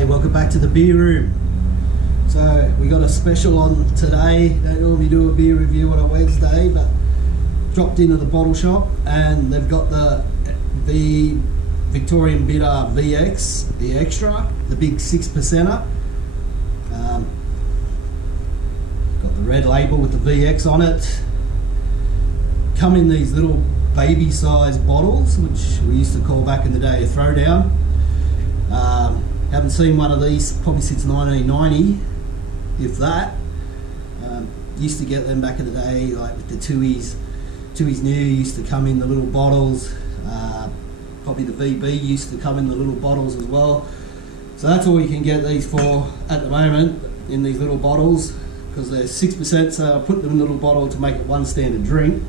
Hey, welcome back to the beer room. So we got a special on today. Don't normally do a beer review on a Wednesday, but dropped into the bottle shop and they've got the Victorian Bitter VX, the Xtra, the big 6%er. Got the red label with the VX on it. Come in these little baby sized bottles, which we used to call back in the day a throwdown. Haven't seen one of these probably since 1990, if that. Used to get them back in the day, like with the Tui's New used to come in the little bottles. Probably the VB used to come in the little bottles as well. So that's all you can get these for at the moment, in these little bottles, because they're 6%, so I put them in a little bottle to make it one standard drink.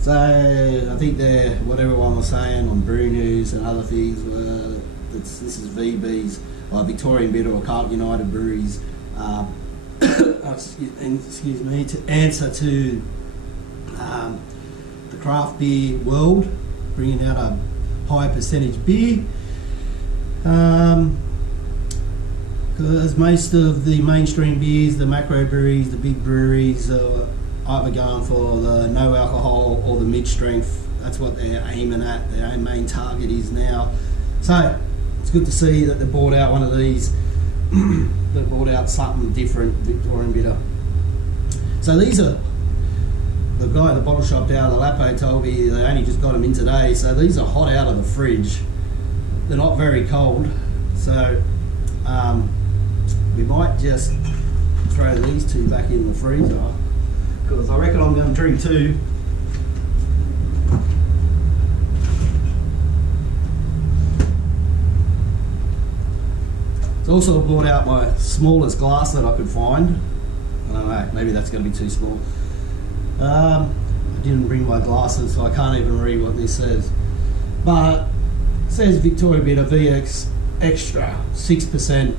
So I think they're, what everyone was saying on Brew News and other things, this is VB's, Victorian Bitter or Carlton United Breweries, excuse me, to answer to the craft beer world, bringing out a high percentage beer. Because most of the mainstream beers, the macro breweries, the big breweries, are either going for the no alcohol or the mid strength. That's what they're aiming at. Their main target is now. So it's good to see that they brought out one of these. They brought out something different, Victorian Bitter. So these are, the guy at the bottle shop down the Lapo told me they only just got them in today. So these are hot out of the fridge. They're not very cold. So we might just throw these two back in the freezer, because I reckon I'm going to drink two. It's also brought out my smallest glass that I could find. I don't know, maybe that's going to be too small. I didn't bring my glasses, so I can't even read what this says. But it says Victorian Bitter VX Xtra, 6%.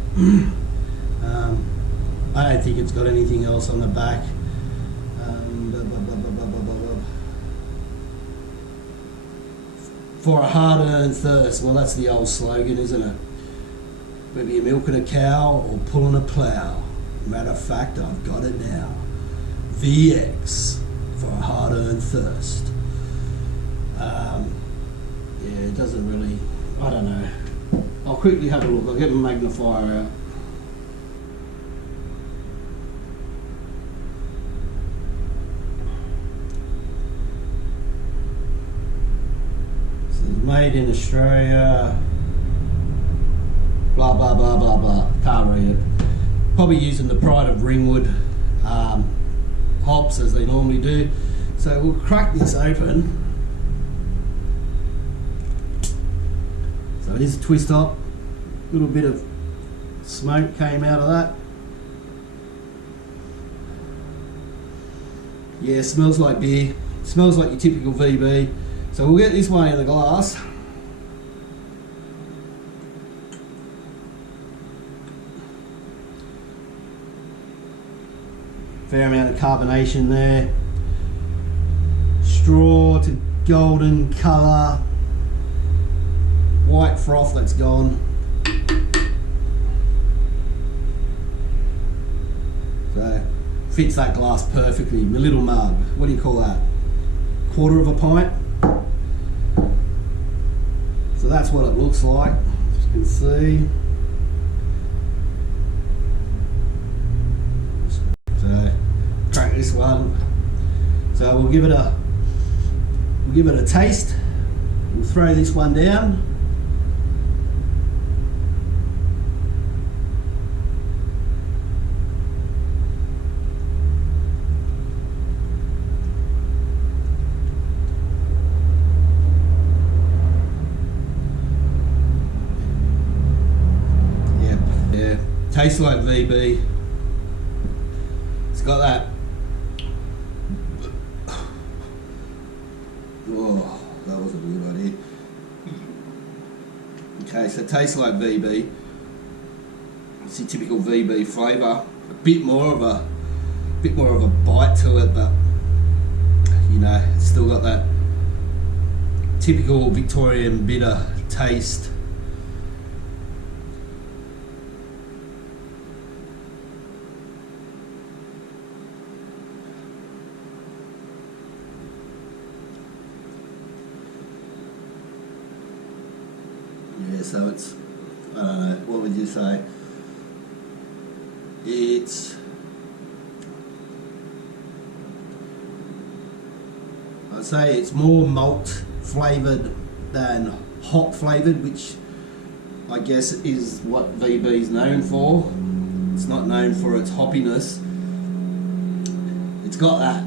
I don't think it's got anything else on the back. For a hard-earned thirst. Well, that's the old slogan, isn't it? Whether you're milking a cow or pulling a plough. Matter of fact, I've got it now. VX for a hard-earned thirst. Yeah, it doesn't really, I don't know. I'll quickly have a look. I'll get my magnifier out. Made in Australia, blah blah blah blah blah, can't read it. Probably using the Pride of Ringwood hops as they normally do. So we'll crack this open. So it is a twist top, a little bit of smoke came out of that. Yeah, smells like beer, smells like your typical VB. So we'll get this one in the glass. Fair amount of carbonation there. Straw to golden colour. White froth that's gone. So fits that glass perfectly. My little mug. What do you call that? Quarter of a pint. So that's what it looks like, as you can see. So crack this one. So we'll give it a taste. We'll throw this one down. Tastes like VB. It's got that. Oh, that wasn't a good idea. Okay, so it tastes like VB. It's your typical VB flavour. A bit more of a bite to it, but you know, it's still got that typical Victorian bitter taste. Yeah, so it's, I don't know, what would you say? I'd say it's more malt flavoured than hop flavoured, which I guess is what VB is known for. It's not known for its hoppiness. It's got that,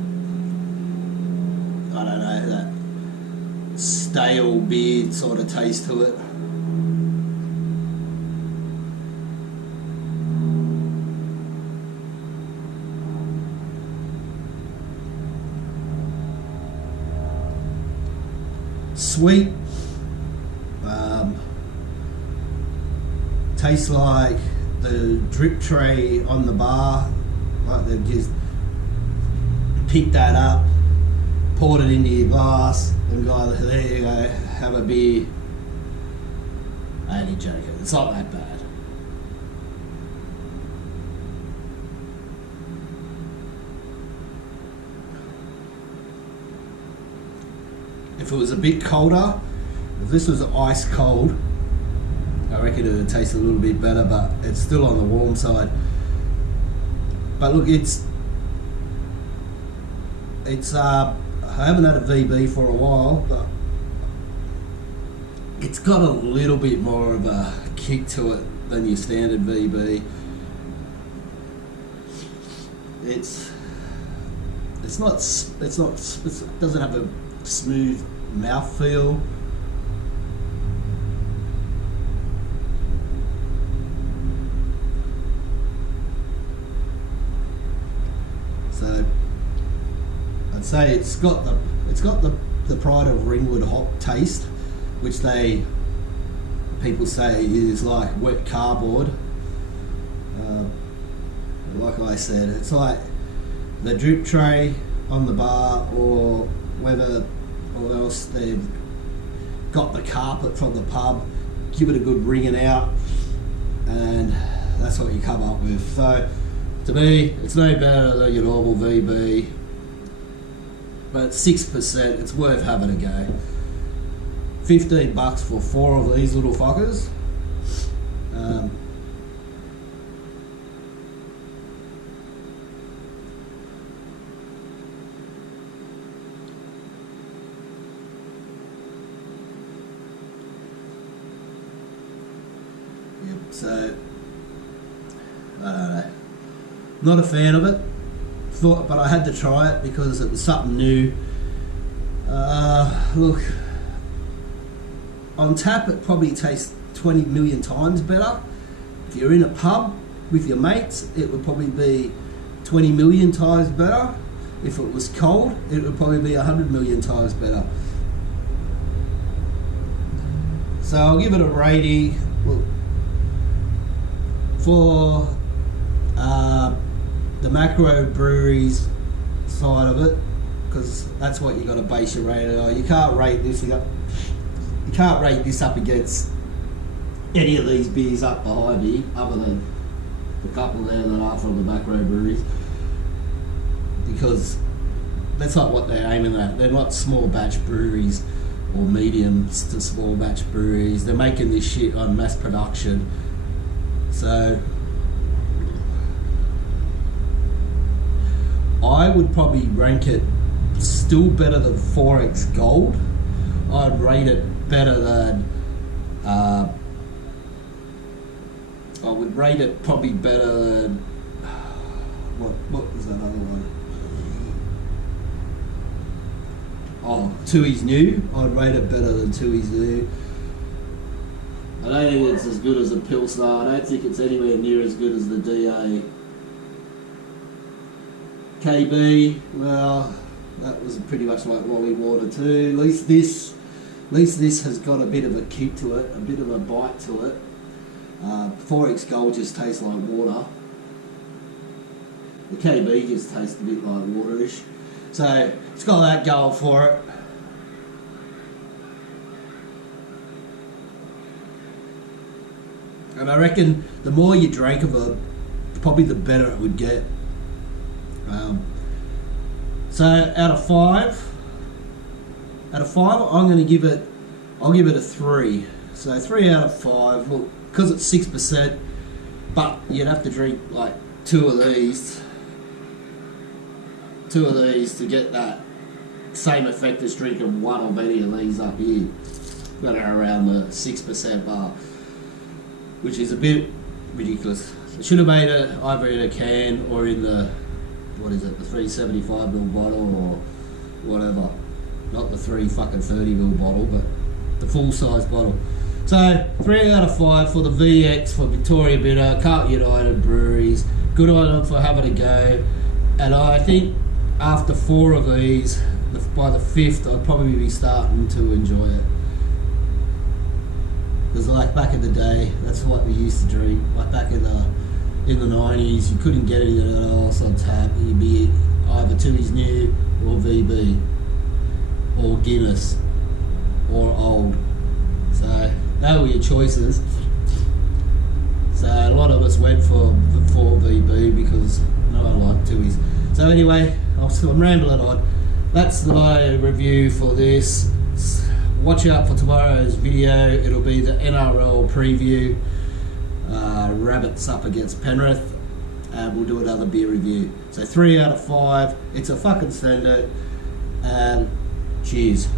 I don't know, that stale beer sort of taste to it. Sweet, tastes like the drip tray on the bar, like they've just picked that up, poured it into your glass, and go, there you go, have a beer. I only joking, it's not that bad. If it was a bit colder, if this was ice cold, I reckon it would taste a little bit better, but it's still on the warm side. But look, I haven't had a VB for a while, but it's got a little bit more of a kick to it than your standard VB. It doesn't have a smooth mouthfeel. So I'd say it's got the pride of Ringwood hop taste, which people say is like wet cardboard. Like I said, it's like the drip tray on the bar, or else they've got the carpet from the pub, give it a good wringing out, and that's what you come up with. So to me, it's no better than your normal VB, but 6%, it's worth having a go. $15 for 4 of these little fuckers. So, I don't know. Not a fan of it, but I had to try it because it was something new. Look, on tap it probably tastes 20 million times better. If you're in a pub with your mates, it would probably be 20 million times better. If it was cold, it would probably be 100 million times better. So I'll give it a rating. Well, for the macro breweries side of it, because that's what you got to base your rating on. You can't rate this. You can't rate this up against any of these beers up behind me, other than the couple there that are from the macro breweries, because that's not what they're aiming at. They're not small batch breweries or medium to small batch breweries. They're making this shit on mass production. So I would probably rank it still better than 4X Gold. I'd rate it better than I would rate it probably better than what was that other one? Oh, Tooheys New. I'd rate it better than Tooheys New. I don't think it's as good as a Pilsner. I don't think it's anywhere near as good as the DA. KB, well, that was pretty much like Wally Water too. At least this has got a bit of a kick to it, a bit of a bite to it. 4X Gold just tastes like water. The KB just tastes a bit like waterish. So it's got that going for it. And I reckon the more you drank of it, probably the better it would get. So out of five, I'm going to give it. I'll give it a 3. So 3 out of 5. Well, because it's 6%, but you'd have to drink like two of these to get that same effect as drinking one of any of these up here. Got it around the 6% bar, which is a bit ridiculous. It should have made it either in a can or in the, what is it, the 375ml bottle or whatever. Not the 30ml bottle, but the full size bottle. So 3 out of 5 for the VX for Victoria Bitter, Carlton United Breweries. Good on them for having a go. And I think after 4 of these, by the 5th, I'd probably be starting to enjoy it. Because like back in the day, that's what we used to drink. Like back in the 90s, you couldn't get anything else on tap. You'd be either Timmy's New or VB or Guinness or Old. So they were your choices. So a lot of us went for VB because no one liked Timmy's. So anyway, I'm rambling on. That's my review for this. Watch out for tomorrow's video. It'll be the NRL preview. Rabbits up against Penrith. And we'll do another beer review. So 3 out of 5. It's a fucking standard. And cheers.